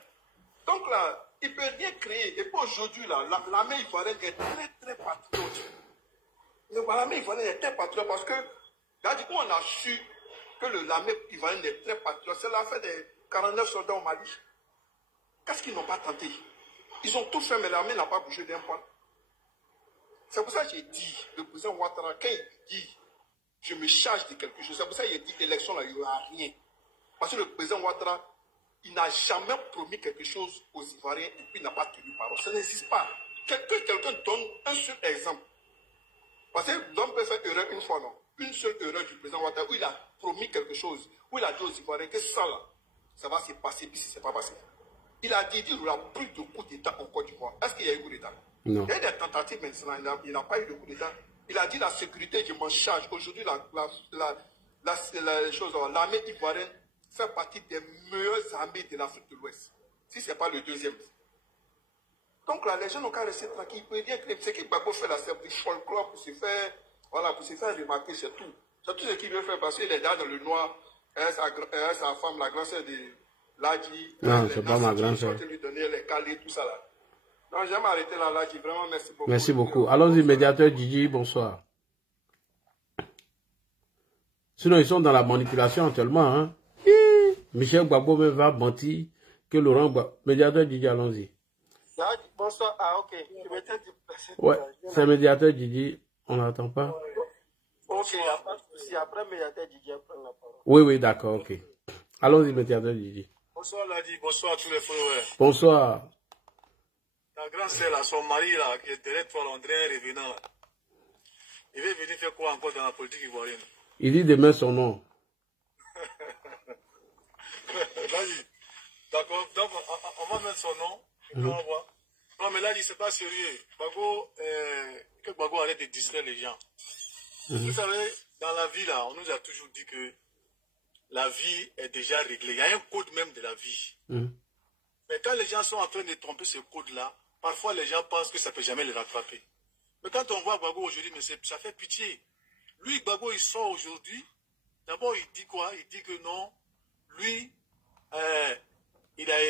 Donc là, il ne peut rien créer. Et puis aujourd'hui, là, l'armée ivoirienne est très, très patriote. L'armée ivoirienne est très patriote parce que, là, du coup, on a su que l'armée ivoirienne est très patriote. C'est l'affaire des 49 soldats au Mali. Qu'est-ce qu'ils n'ont pas tenté? Ils ont tout fait, mais l'armée n'a pas bougé d'un point. C'est pour ça que j'ai dit, le président Ouattara, quand il dit, je me charge de quelque chose, c'est pour ça qu'il a dit, élection, là, il n'y aura rien. Parce que le président Ouattara, il n'a jamais promis quelque chose aux Ivoiriens et puis il n'a pas tenu parole. Ça n'existe pas. Que quelqu'un donne un seul exemple. Parce que l'homme peut faire erreur une fois, non? Une seule erreur du président Ouattara où il a promis quelque chose, où il a dit aux Ivoiriens que ça, là, ça va se passer, puis si ce n'est pas passé. Il a dit qu'il n'y aura plus de coup d'État en Côte d'Ivoire. Est-ce qu'il y a eu coup d'État? Non. Il y a eu des tentatives maintenant, il n'a pas eu de coup d'État. Il a dit la sécurité, je m'en charge. Aujourd'hui, l'armée ivoirienne fait partie des meilleures armées de l'Afrique de l'Ouest. Si ce n'est pas le deuxième. Donc là, les gens n'ont qu'à rester tranquilles. Il ne peut rien créer. C'est qu'il Gbagbo fait la du folklore pour se faire, voilà, pour se faire remarquer, c'est tout. C'est tout ce qu'il veut faire parce qu'il est là dans le noir. Sa femme, la grande sœur de Ladji. Non, c'est pas ma grande sœur. Lui donner les calés, tout ça là. Non, j'ai jamais arrêté là, Ladji. Vraiment, merci beaucoup. Merci beaucoup. Allons-y, médiateur Djidji, bonsoir. Sinon, ils sont dans la manipulation actuellement, hein. Michel Gbagbo même va mentir que Laurent Gbagbo. Médiateur Djidji, allons-y. Bonsoir. Ah, ok. Je m'étais déplacé. Ouais, c'est médiateur Djidji. On n'attend pas. Ok, après médiateur Djidji, prendre la parole. Oui, d'accord, ok. Allons-y, médiateur Djidji. Bonsoir, Ladi. Bonsoir à tous les frères. Bonsoir. La grande sœur, là, son mari, là, qui est derrière toi, on dirait un revenant, là. Il veut venir faire quoi encore dans la politique ivoirienne? Il dit demain son nom. Vas-y. D'accord. Donc, on va mettre son nom. Et puis on va voir. Non, mais là, il dit, c'est pas sérieux. Que Gbagbo arrête de distraire les gens. Vous savez, dans la vie, là, on nous a toujours dit que la vie est déjà réglée. Il y a un code même de la vie. Mais quand les gens sont en train de tromper ce code-là, parfois les gens pensent que ça ne peut jamais les rattraper. Mais quand on voit Gbagbo aujourd'hui, ça fait pitié. Lui, Gbagbo, il sort aujourd'hui. D'abord, il dit quoi? Il dit que non, lui, il a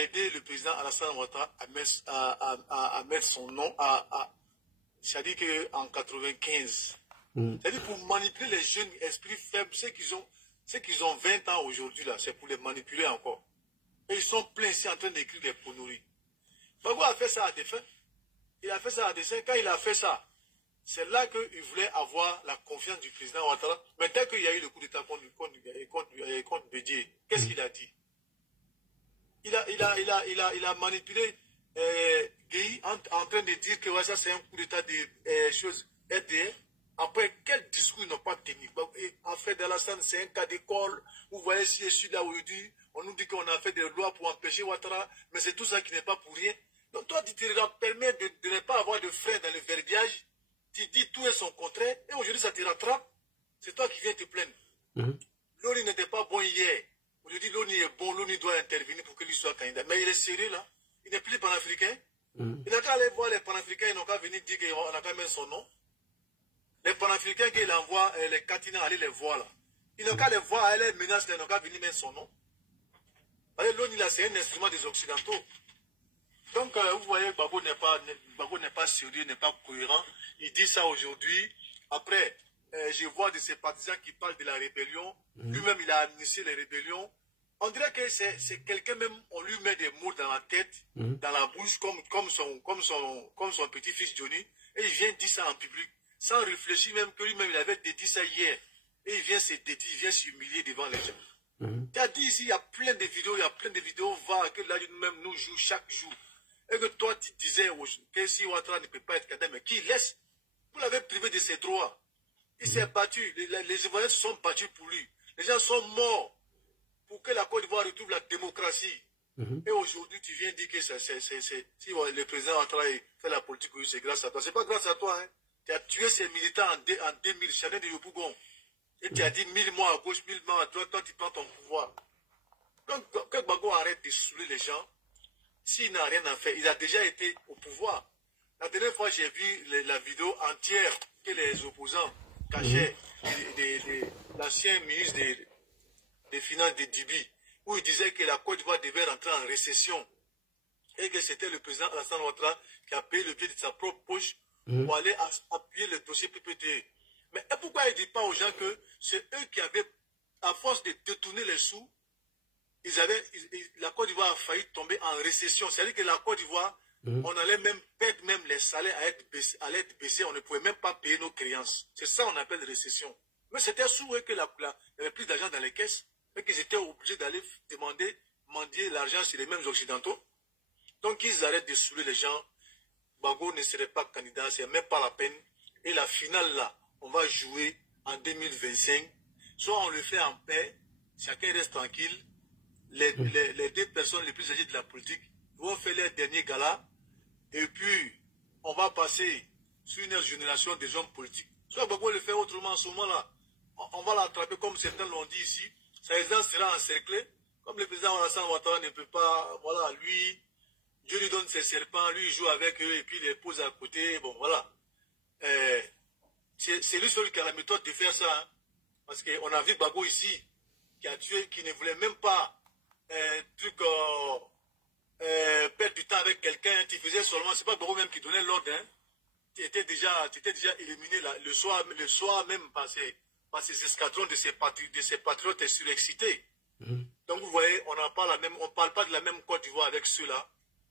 aidé le président Alassane Ouattara à mettre son nom c'est-à-dire qu'en 95. C'est-à-dire pour manipuler les jeunes esprits faibles, ceux qui ont 20 ans aujourd'hui, là, c'est pour les manipuler encore. Et ils sont pleins ici en train d'écrire des conneries. Gbagbo a fait ça à dessein. Il a fait ça à dessein. Quand il a fait ça, c'est là qu'il voulait avoir la confiance du président Ouattara. Mais dès qu'il y a eu le coup d'État contre Bédié, qu'est-ce qu'il a dit? Il a manipulé Gueye en train de dire que ouais, ça c'est un coup d'État des choses. aider. Après, quel discours ils n'ont pas tenu? Affaire d'Alassane, c'est un cas d'école. Vous voyez, si je suis là aujourd'hui, on nous dit qu'on a fait des lois pour empêcher Ouattara, mais c'est tout ça qui n'est pas pour rien. Donc toi, tu te permets de ne pas avoir de frein dans le verbiage. Tu dis tout et son contraire, et aujourd'hui ça te rattrape. C'est toi qui viens te plaindre. L'ONU n'était pas bon hier. Aujourd'hui, l'ONU est bon, l'ONU doit intervenir pour que lui soit candidat. Mais il est sérieux là. Il n'est plus panafricain. Il n'a qu'à aller voir les panafricains, ils n'ont qu'à venir dire qu'on a qu'à mettre son nom. Les panafricains qu'il envoie, les Katina, aller les voir là. Ils n'ont qu'à les voir, elle les menace, ils n'ont qu'à venir mettre son nom. L'ONU là, c'est un instrument des Occidentaux. Donc, vous voyez, Gbagbo n'est pas sérieux, n'est pas cohérent. Il dit ça aujourd'hui. Après, je vois de ses partisans qui parlent de la rébellion. Lui-même, il a initié les rébellions. On dirait que c'est quelqu'un même, on lui met des mots dans la tête, dans la bouche, comme son petit-fils Johnny. Et il vient dire ça en public, sans réfléchir même que lui-même, il avait dit ça hier. Et il vient se dédier, il vient s'humilier devant les gens. Tu as dit ici, il y a plein de vidéos, va, que là, nous-mêmes, nous jouons chaque jour. Et que toi, tu disais que si Ouattara ne peut pas être candidat, mais qui laisse? Vous l'avez privé de ses droits. Il s'est battu. Les Ivoiriens se sont battus pour lui. Les gens sont morts pour que la Côte d'Ivoire retrouve la démocratie. Et aujourd'hui, tu viens dire que si le président Ouattara fait la politique, c'est grâce à toi. C'est pas grâce à toi. Hein. Tu as tué ces militants en 2000, chacun de Yopougon. Et tu as dit 1000 mois à gauche, 1000 mois à droite, toi tu prends ton pouvoir. Donc, que Gbagbo arrête de saouler les gens. S'il n'a rien à faire, il a déjà été au pouvoir. La dernière fois, j'ai vu la vidéo entière que les opposants cachaient de l'ancien ministre des Finances de Dibi, où il disait que la Côte d'Ivoire devait rentrer en récession et que c'était le président Alassane Ouattara qui a payé le pied de sa propre poche pour aller appuyer le dossier PPT. Mais pourquoi il ne dit pas aux gens que c'est eux qui avaient, à force de détourner les sous, la Côte d'Ivoire a failli tomber en récession. C'est-à-dire que la Côte d'Ivoire, on allait même perdre même les salaires à être baissés. On ne pouvait même pas payer nos créances. C'est ça qu'on appelle récession. Mais c'était sous eux qu'il y avait plus d'argent dans les caisses et qu'ils étaient obligés d'aller mendier l'argent chez les mêmes Occidentaux. Donc ils arrêtent de saouler les gens. Gbagbo ne serait pas candidat, c'est même pas la peine. Et la finale là, on va jouer en 2025. Soit on le fait en paix, chacun reste tranquille. Les deux personnes les plus âgées de la politique vont faire leur dernier gala et puis on va passer sur une génération des hommes politiques. Soit Gbagbo le fait autrement en ce moment-là, on va l'attraper comme certains l'ont dit ici. Sa résidence sera encerclée. Comme le président Alassane Ouattara ne peut pas, voilà, lui, Dieu lui donne ses serpents, lui il joue avec eux et puis il les pose à côté. Bon, voilà. C'est lui seul qui a la méthode de faire ça. Hein. Parce qu'on a vu Gbagbo ici, qui a tué, qui ne voulait même pas perdre du temps avec quelqu'un, tu faisais seulement, c'est pas Gbagbo même qui donnait l'ordre, hein. Tu étais déjà éliminé là, le soir même par ces escadrons de ces patriotes surexcités. Donc vous voyez, on parle pas de la même Côte d'Ivoire avec ceux-là.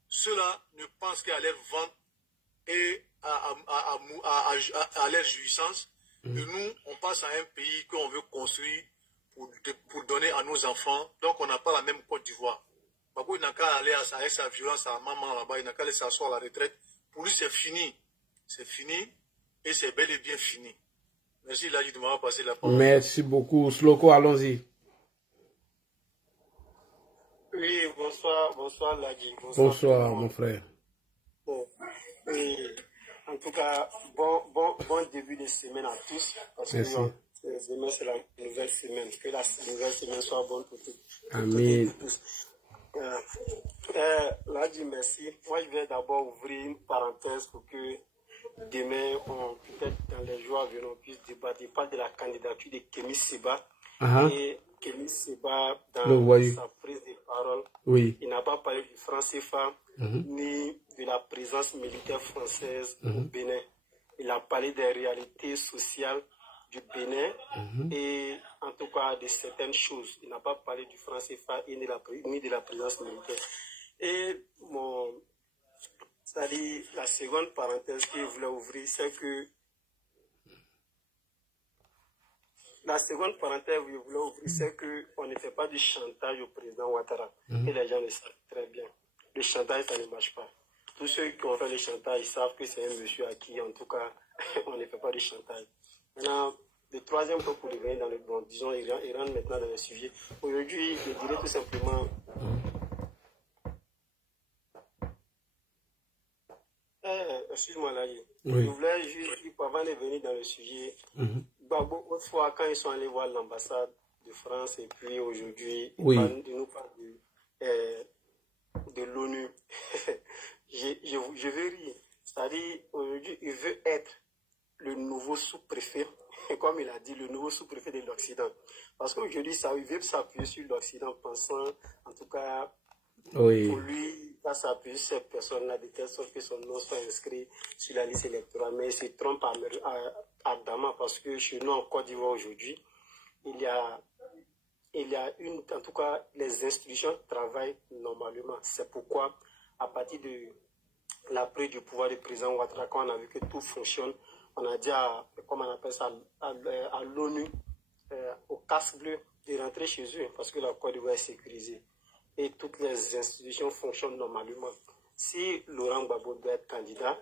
Ceux-là ne pensent qu'à leur vente et à leur jouissance. Et nous, on passe à un pays qu'on veut construire pour donner à nos enfants. Donc on n'a pas la même Côte d'Ivoire. Gbagbo, il n'a qu'à aller avec sa violence à maman là-bas, il n'a qu'à aller s'asseoir à la retraite. Pour lui, c'est fini. C'est fini et c'est bel et bien fini. Merci, Ladji, de m'avoir passé la parole. Merci beaucoup. Sloko, allons-y. Oui, bonsoir Ladji. Bonsoir, mon frère. Bon, oui, en tout cas, bon début de semaine à tous. Parce Merci. que demain, c'est la nouvelle semaine. Que la nouvelle semaine soit bonne pour tous. Amen. Ladji, merci. Moi, je vais d'abord ouvrir une parenthèse pour que demain, peut-être dans les jours à venir, on puisse débattre. Il parle de la candidature de Kémy Séba. Et Kémy Séba, dans sa prise de parole, il n'a pas parlé du franc CFA ni de la présence militaire française au Bénin. Il a parlé des réalités sociales du Bénin et en tout cas de certaines choses. Il n'a pas parlé du franc CFA ni de la présence militaire. Et c'est-à-dire, la seconde parenthèse que je voulais ouvrir, c'est que on ne fait pas du chantage au président Ouattara. Et les gens le savent très bien. Le chantage, ça ne marche pas. tous ceux qui ont fait le chantage, ils savent que c'est un monsieur à qui, en tout cas, on ne fait pas de chantage. Maintenant, le troisième point pour revenir dans le bon, disons, il rentre maintenant dans le sujet. Aujourd'hui, je dirais tout simplement. Excuse-moi là, je voulais juste, avant de venir dans le sujet, Gbagbo, autrefois, quand ils sont allés voir l'ambassade de France, et puis aujourd'hui, ils nous parlent de l'ONU. je veux rire. C'est-à-dire, aujourd'hui, il veut être le nouveau sous-préfet, comme il a dit, le nouveau sous-préfet de l'Occident. Parce qu'aujourd'hui, il veut s'appuyer sur l'Occident, pensant, en tout cas, pour lui, il va s'appuyer sur cette personne-là, de telle sorte que son nom soit inscrit sur la liste électorale. Mais il se trompe ardemment, parce que chez nous, en Côte d'Ivoire, aujourd'hui, il y a en tout cas, les institutions travaillent normalement. C'est pourquoi, à partir de la prise du pouvoir du président Ouattara, quand on a vu que tout fonctionne, on a dit comment on appelle ça, à l'ONU, au casque bleu, de rentrer chez eux, parce que la Côte d'Ivoire est sécurisée. Et toutes les institutions fonctionnent normalement. Si Laurent Gbagbo doit être candidat,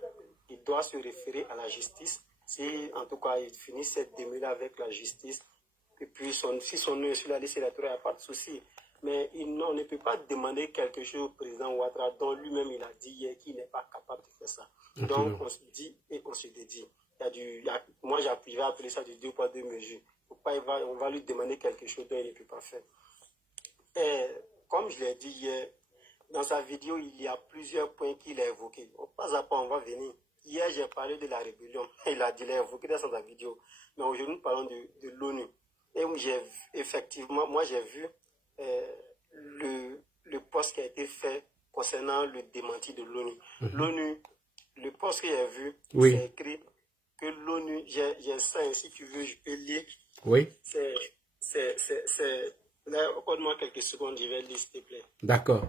il doit se référer à la justice. Si, en tout cas, il finit cette démêlée avec la justice, et puis si son nom est sur la liste électorale, il n'y a pas de souci. Mais on ne peut pas demander quelque chose au président Ouattara, dont lui-même il a dit hier qu'il n'est pas capable de faire ça. Donc, on se dit et on se dédie. Moi, j'ai appelé ça du 2 poids 2 mesures. On va lui demander quelque chose dont il ne peut pas faire. Et, comme je l'ai dit hier, dans sa vidéo, il y a plusieurs points qu'il a évoqués. Pas à pas, on va venir. Hier, j'ai parlé de la rébellion. Il a évoqué dans sa vidéo. Mais aujourd'hui, nous parlons de l'ONU. Et effectivement, moi, j'ai vu le post qui a été fait concernant le démenti de l'ONU. L'ONU, le post que j'ai vu, c'est écrit que l'ONU, j'ai ça, si tu veux, je peux lire. Oui. Là, accorde-moi quelques secondes, je vais lire, s'il te plaît. D'accord.